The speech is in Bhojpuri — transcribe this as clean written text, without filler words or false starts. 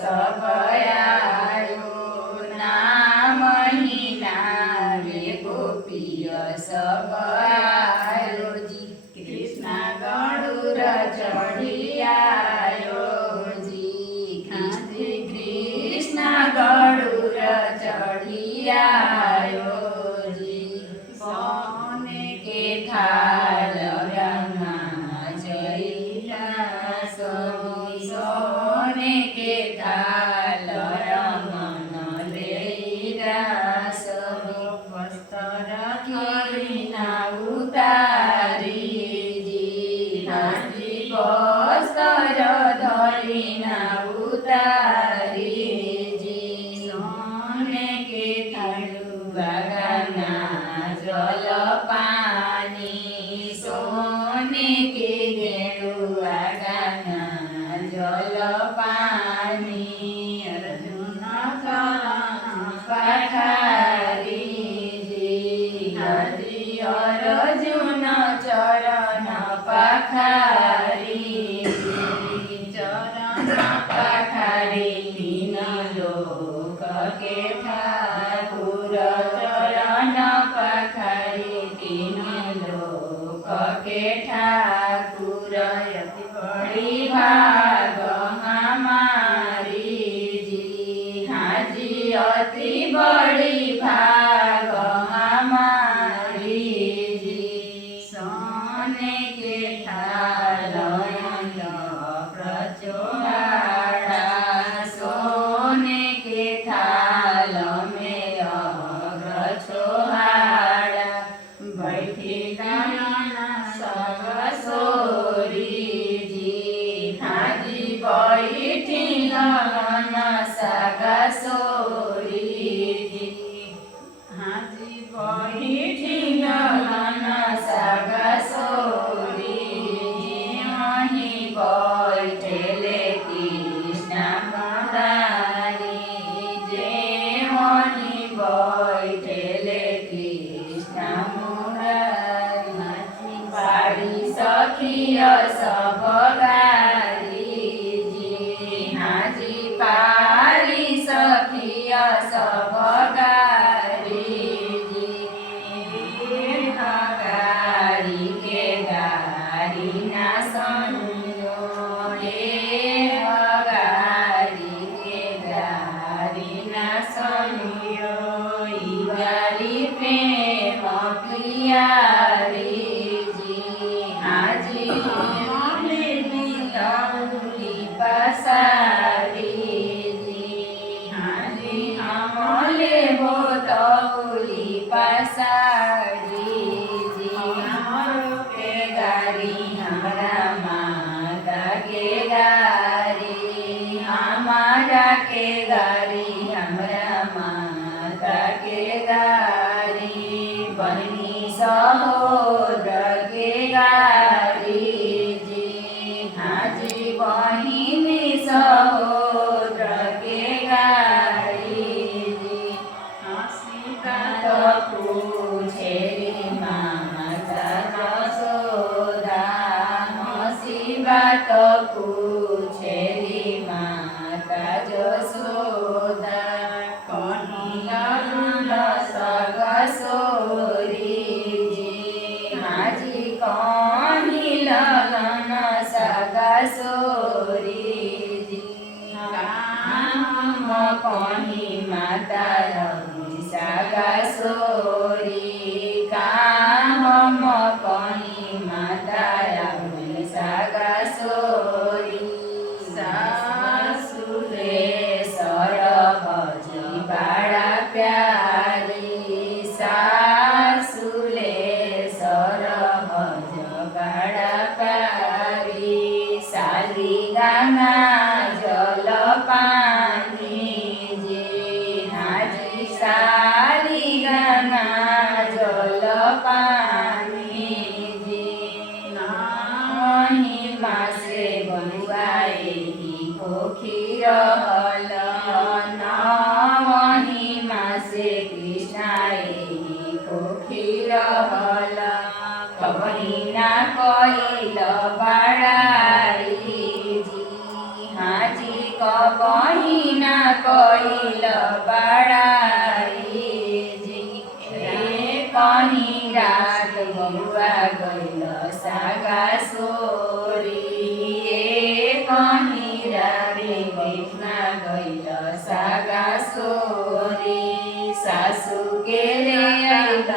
सब आयो नाम ही नावे गोपीय सब आयो जी कृष्ण गणुर चढ़ी आयो जी कृष्ण गणुर चढ़ी आयो जी सोने के थाल रंगा जइला सोने के थाल रंगन लेरा सभी वस्त्र खरीना उतारी जी हाजी वस्त्र धरीना उतारी जी सोने के थालुआ गंगा जल पानी सोने के गेरुआ गंगा जल पानी अर्जुन चरण पठारी जी हाजी अर्जुन चरण पखारी चरण पखारी तीन लोक के ठाकुर चरण पखारी तीन लोक के ठाकुर अति बड़ी भाग हमारी जी हाजी अति बड़ी भाग हमारी जी सोने के थाल प्रचोहाड़ा सोने के थाल में छोहाड़ा बैठी सब सोरी जी हाजी बैठी लगन सग सोरी जी हाजी बैठी लगन सग सोरी जी वहीं बैठले कृष्ण मुरारी जे वहीं बैठले कृष्ण मुरारी बाड़ी सखिय सब गारी जी हाजी पारी सखिय सब गारी जी गारी के गारी ना सुनियो गारी के गारी ना सुनियो ई गारी प्रेम प्रियारी पसारी जी हाजी हमले बोतौली पसारी जी हमरो के गारी हमरा माता के गारी हमारा के गारी हमरा माता के गारी बहनी सहोदर के गारी जी हाजी बहिनी सहोदर के गारी जी हंसी बात पूछेली माता जसोदा हंसी बात पूछेली माता जसोदा कहीं लगन सग सोरी जी हाजी कहीं लगन सग सोरी जी काम कहीं माता रही सग सोरी काम कहीं माता रही सग सोरी सासुरे सरहजी बड़ा प्यारी सासुरे सरहज बड़ा प्यारी साली गंगा जल पानी जी हाजी साली गंगा जल पानी जी नहीं मासे बनुआए ही पोखी रहल नहीं मासे कृष्णाए ही पोखी रहल कबही ना कइल बड़ाई जी हाजी कहीं ना कइल पढ़ाई जी रे कहीं रात बउआ गइल सागा सोरी कहीं रारे कृष्णा गइल सागा सोरी सासू के ले आइल